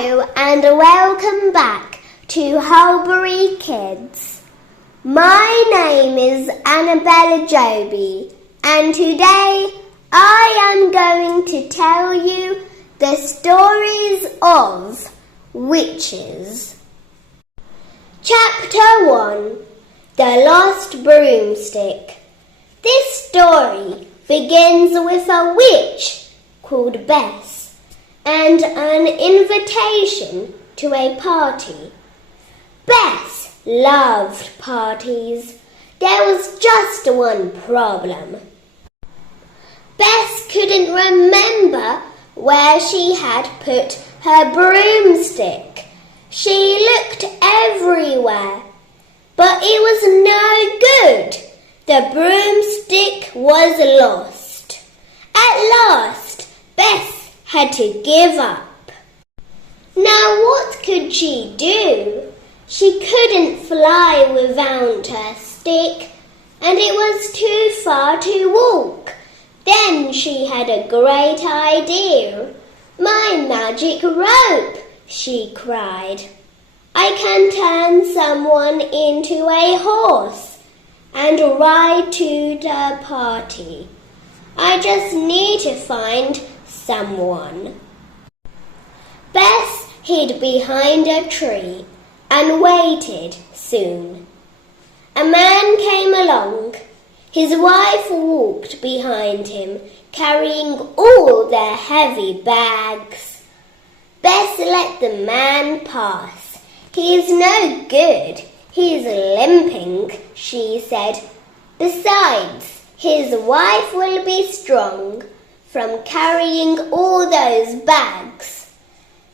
Hello and welcome back to Hulbury Kids. My name is Annabella Joby and today I am going to tell you the stories of witches. Chapter 1. The Lost Broomstick. This story begins with a witch called Bess and an invitation to a party. Bess loved parties. There was just one problem. Bess couldn't remember where she had put her broomstick. She looked everywhere, but it was no good. The broomstick was lost. At last, Bess had to give up. Now what could she do? She couldn't fly without her stick, and it was too far to walk. Then she had a great idea. "My magic rope," she cried. "I can turn someone into a horse and ride to the party. I just need to find someone." Bess hid behind a tree and waited. Soon a man came along. His wife walked behind him, carrying all their heavy bags. Bess let the man pass. "He is no good. He is limping," she said. "Besides, his wife will be strong from carrying all those bags."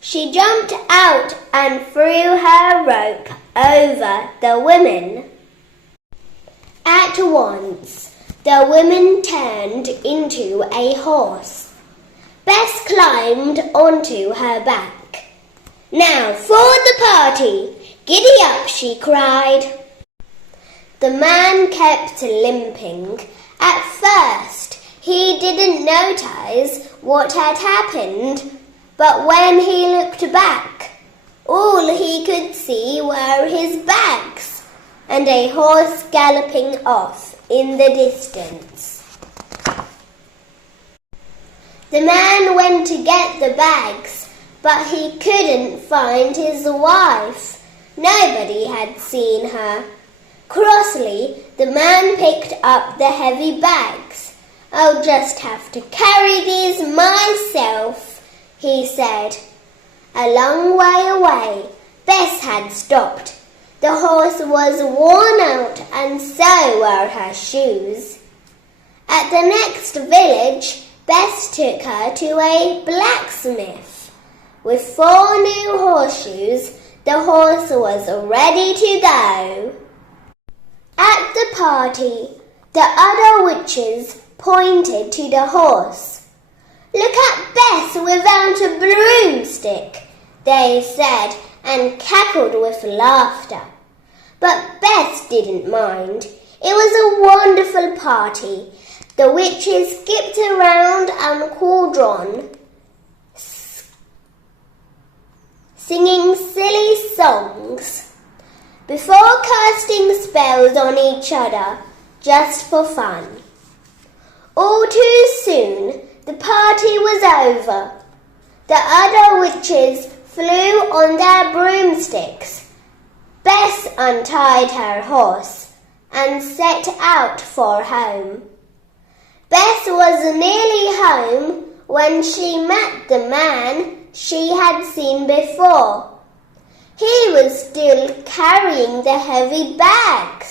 She jumped out and threw her rope over the women. At once, the women turned into a horse. Bess climbed onto her back. "Now for the party! Giddy up!" she cried. The man kept limping. At first, he didn't notice what had happened, but when he looked back, all he could see were his bags and a horse galloping off in the distance. The man went to get the bags, but he couldn't find his wife. Nobody had seen her. Crossly, the man picked up the heavy bags. "I'll just have to carry these myself," he said. A long way away, Bess had stopped. The horse was worn out and so were her shoes. At the next village, Bess took her to a blacksmith. With 4 new horseshoes, the horse was ready to go. At the party, the other witches pointed to the horse. "Look at Bess without a broomstick," they said, and cackled with laughter. But Bess didn't mind. It was a wonderful party. The witches skipped around a cauldron, singing silly songs, before casting spells on each other just for fun. All too soon, the party was over. The other witches flew on their broomsticks. Bess untied her horse and set out for home. Bess was nearly home when she met the man she had seen before. He was still carrying the heavy bags.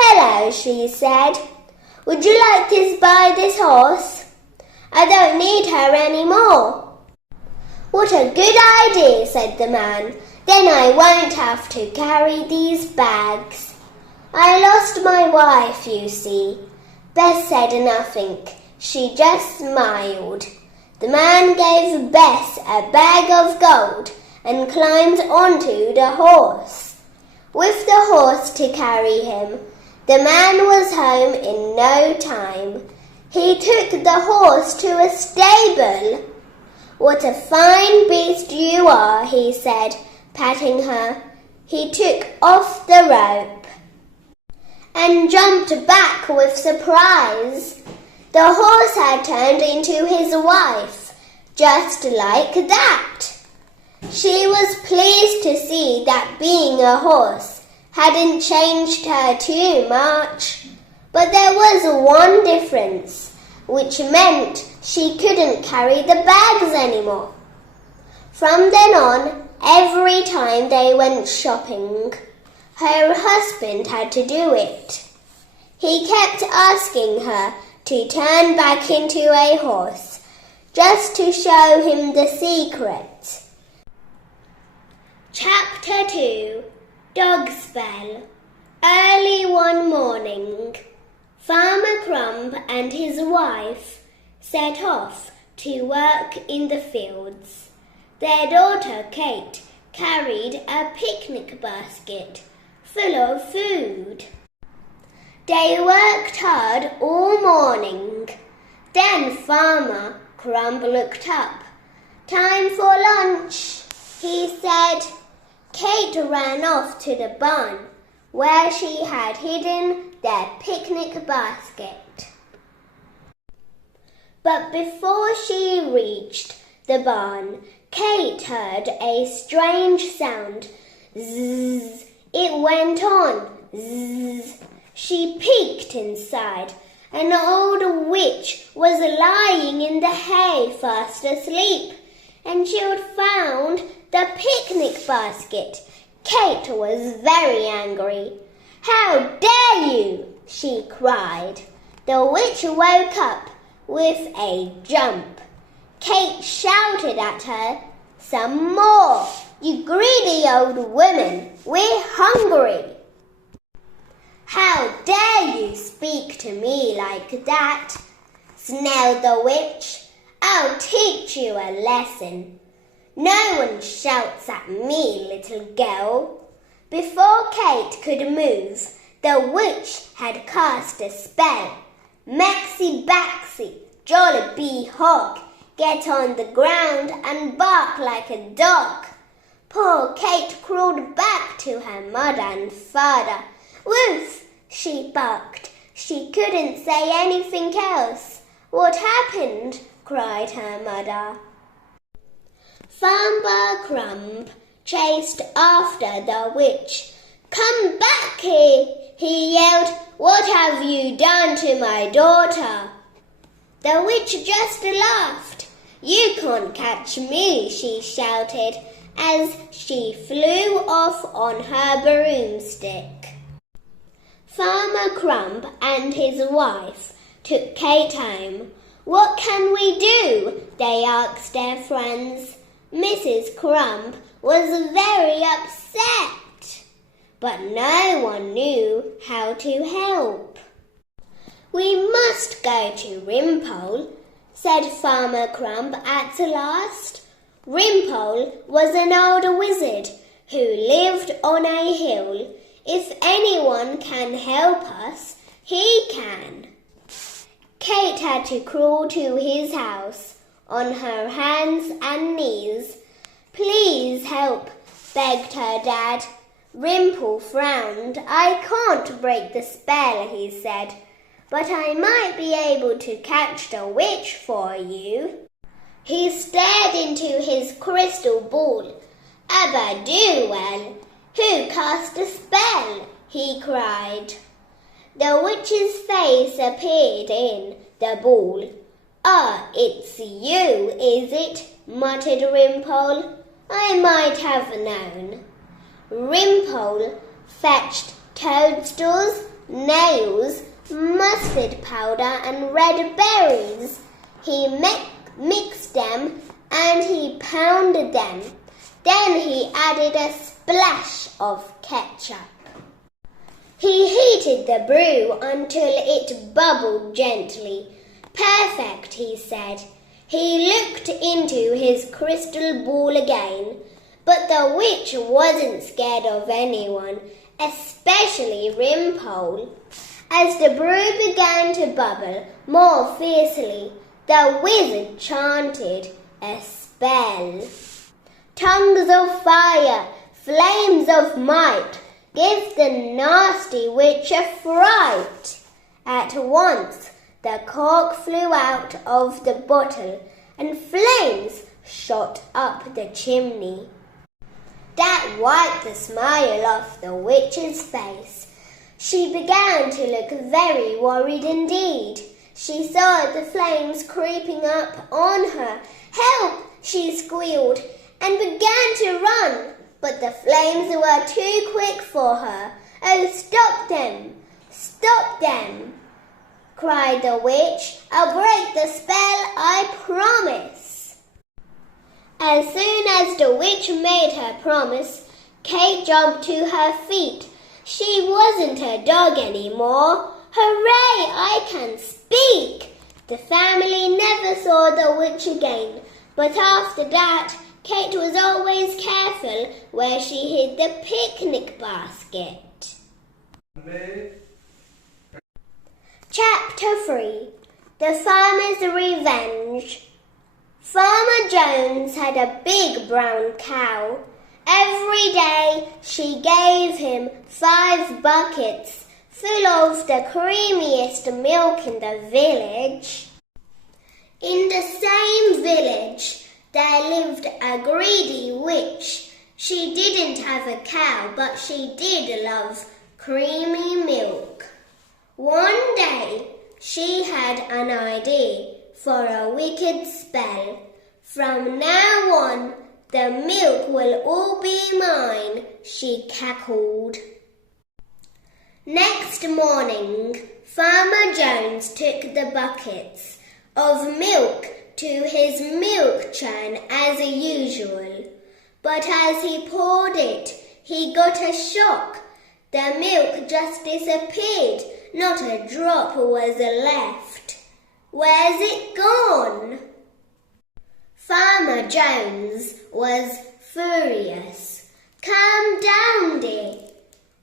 "Hello," she said. "Would you like to buy this horse? I don't need her anymore." "What a good idea," said the man. "Then I won't have to carry these bags." "I lost my wife, you see." Bess said nothing. She just smiled. The man gave Bess a bag of gold and climbed onto the horse. With the horse to carry him, the man was home in no time. He took the horse to a stable. "What a fine beast you are," he said, patting her. He took off the rope and jumped back with surprise. The horse had turned into his wife, just like that. She was pleased to see that being a horse hadn't changed her too much. But there was one difference, which meant she couldn't carry the bags anymore. From then on, every time they went shopping, her husband had to do it. He kept asking her to turn back into a horse, just to show him the secret. Chapter 2. Dog Spell. Early one morning, Farmer Crumb and his wife set off to work in the fields. Their daughter Kate carried a picnic basket full of food. They worked hard all morning. Then Farmer Crumb looked up. "Time for lunch," he said. Kate ran off to the barn where she had hidden their picnic basket. But before she reached the barn, Kate heard a strange sound. Zzz. It went on. Zzz. She peeked inside. An old witch was lying in the hay fast asleep, and she had found the picnic basket. Kate was very angry. "How dare you!" she cried. The witch woke up with a jump. Kate shouted at her some more. "You greedy old woman, we're hungry." "How dare you speak to me like that?" snarled the witch. "I'll teach you a lesson. No one shouts at me, little girl." Before Kate could move, the witch had cast a spell. "Maxie Baxie, Jollibee Hog, get on the ground and bark like a dog." Poor Kate crawled back to her mother and father. "Woof!" she barked. She couldn't say anything else. "What happened?" cried her mother. Farmer Crumb chased after the witch. "Come back here!" he yelled. "What have you done to my daughter?" The witch just laughed. "You can't catch me," she shouted as she flew off on her broomstick. Farmer Crumb and his wife took Kate home. "What can we do?" they asked their friends. Mrs. Crumb was very upset, but no one knew how to help. "We must go to Rimpole," said Farmer Crumb at last. Rimpole was an old wizard who lived on a hill. "If anyone can help us, he can." Kate had to crawl to his house on her hands and knees. "Please help," begged her dad. Rimpole frowned. "I can't break the spell," he said, "but I might be able to catch the witch for you." He stared into his crystal ball. "Abba-do-well, who cast a spell?" he cried. The witch's face appeared in the ball. "Ah, it's you, is it?" muttered Rimpole. "I might have known." Rimpole fetched toadstools, nails, mustard powder and red berries. He mixed them and he pounded them. Then he added a splash of ketchup. He heated the brew until it bubbled gently. "Perfect," he said. He looked into his crystal ball again, but the witch wasn't scared of anyone, especially Rimpole. As the brew began to bubble more fiercely, the wizard chanted a spell. tongues of fire, flames of might, give the nasty witch a fright. At once the cork flew out of the bottle and flames shot up the chimney. That wiped the smile off the witch's face. She began to look very worried indeed. She saw the flames creeping up on her. "Help!" she squealed, and began to run. But the flames were too quick for her. "Oh, stop them! Stop them!" cried the witch. "I'll break the spell, I promise." As soon as the witch made her promise, Kate jumped to her feet. She wasn't a dog anymore. "Hooray, I can speak!" The family never saw the witch again, but after that, Kate was always careful where she hid the picnic basket. Chapter 3. The Farmer's Revenge. Farmer Jones had a big brown cow. Every day she gave him 5 buckets full of the creamiest milk in the village. In the same village, there lived a greedy witch. She didn't have a cow, but she did love creamy milk. One day, she had an idea for a wicked spell. "From now on, the milk will all be mine," she cackled. Next morning, Farmer Jones took the buckets of milk to his milk churn as usual. But as he poured it, he got a shock. The milk just disappeared. Not a drop was left. "Where's it gone?" Farmer Jones was furious. "Calm down, dear,"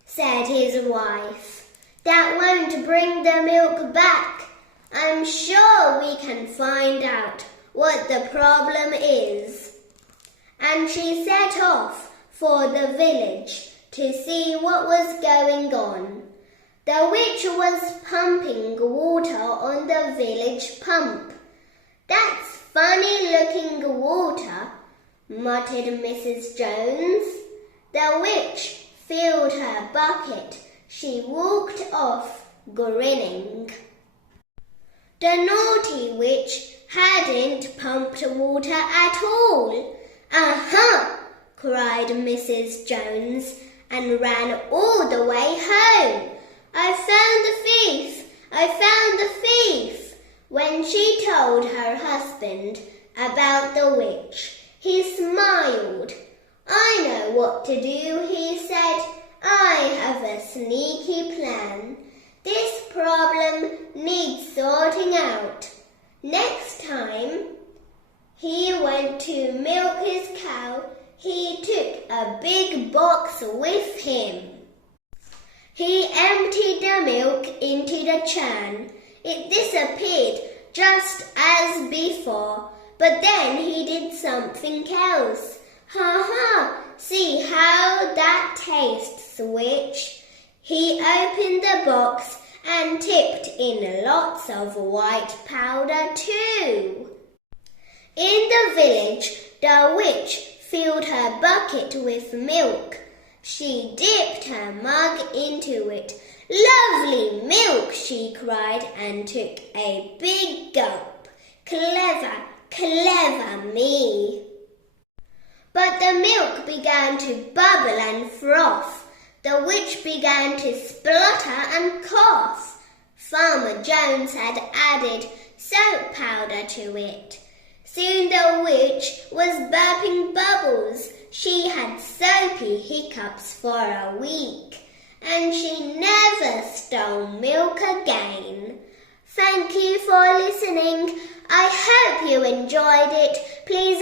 said his wife. "That won't bring the milk back. I'm sure we can find out what the problem is." And she set off for the village to see what was going on. The witch was pumping water on the village pump. "That's funny-looking water," muttered Mrs. Jones. The witch filled her bucket. She walked off, grinning. The naughty witch hadn't pumped water at all. "Aha!" cried Mrs. Jones and ran all the way home. "I found the thief! I found the thief!" When she told her husband about the witch, he smiled. "I know what to do," he said. "I have a sneaky plan. This problem needs sorting out." Next time he went to milk his cow, he took a big box with him. He emptied the milk into the churn. It disappeared just as before, but then he did something else. "Ha ha! See how that tastes, witch." He opened the box and tipped in lots of white powder too. In the village, the witch filled her bucket with milk. She dipped her mug into it. "Lovely milk," she cried and took a big gulp. "Clever, clever me." But the milk began to bubble and froth. The witch began to splutter and cough. Farmer Jones had added soap powder to it. Soon the witch was burping bubbles. She had soapy hiccups for a week, and she never stole milk again. Thank you for listening. I hope you enjoyed it. Please